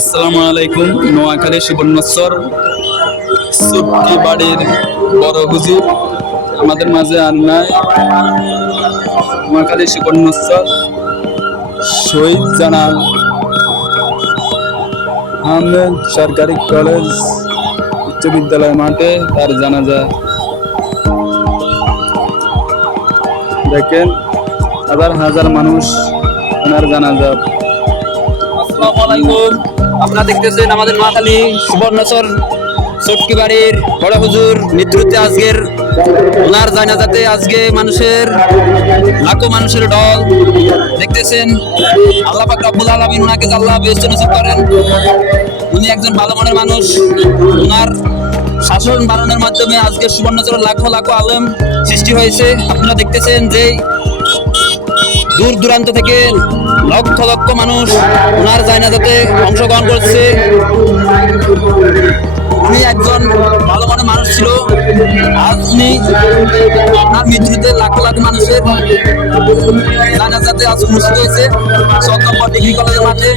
আসসালামু আলাইকুম। নোয়াখালী সুবর্ণচর সুটকি বাড়ির বড় হুজুর আমাদের মাঝে আর নাই। নোয়াখালী সুবর্ণচর শহীদ জানাল আহমেদ সরকারি কলেজ উচ্চ বিদ্যালয় মাঠে তার জানাজা। দেখেন হাজার হাজার মানুষ ওনার জানাজা। আসসালামু আলাইকুম। আপনারা দেখতেছেন আমাদের নোয়াখালী সুবর্ণচর চটকি বাড়ির বড় হুজুর মৃত্যুতে আজকের ওনার জানাজাতে আজকে লাখো মানুষের ঢল দেখতেছেন। আল্লাহ পাক রব্বুল আলামিন ওনাকে আল্লাহ বেহেশতে নসিব করেন। উনি একজন ভালো মনের মানুষ। ওনার শাসন বারণের মাধ্যমে আজকে সুবর্ণচরের লাখো লাখো আলেম সৃষ্টি হয়েছে। আপনারা দেখতেছেন যে দূর দূরান্ত থেকে লক্ষ লক্ষ মানুষ ওনার জানাজাতে অংশগ্রহণ করছে। উনি একজন ভালো মনের মানুষ ছিল। আজ উনি ওনার মৃত্যুতে লাখো লাখো মানুষের জানাজাতে আজ অনুষ্ঠিত হয়েছে 14 নম্বর ডিগ্রি কলেজের মাঠে।